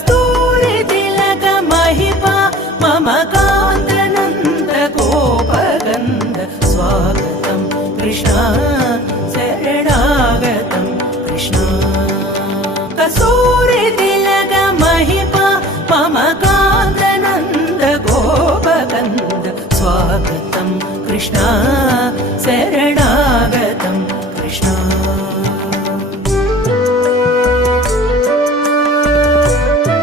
कस्तूरि तिलक महिपा मम कान्तनन्द गोपगन्ध स्वागतं कृष्ण शरणागतं कृष्ण कस्तूरि तिलक महिपा मम कान्तनन्द गोपगन्ध स्वागतं कृष्ण